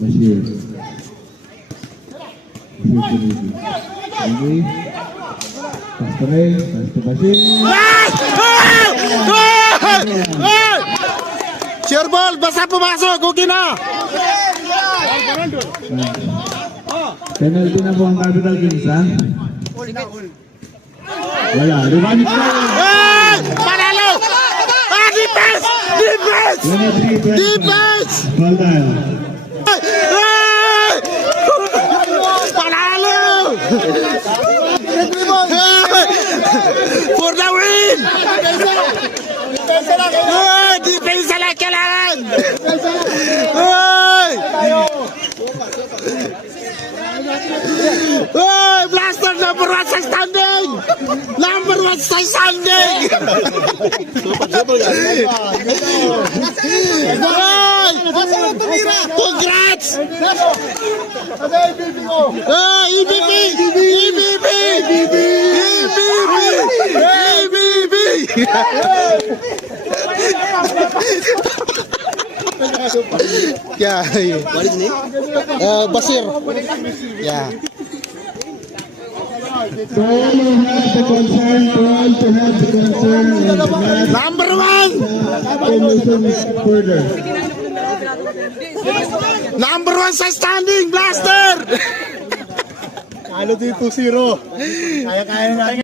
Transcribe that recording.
Bashir Bashir ini. Pas kering pas ke Bashir gol Cirebon besar pemasuk Kukina penalti na po ang capital kinsa wala revenge panalo For the win! Hey! Defense lang kailangan! Hey! Blaster number one sa standing! Number one sa standing! Hey! Congrats! Ah, EBB! Yeah. What is name? Uh, Basir. Yeah. To all who have the concern, to all have the concern, Number one! further. Number one sa standing, Blaster! Ano dito 2-0? Kaya-kaya natin.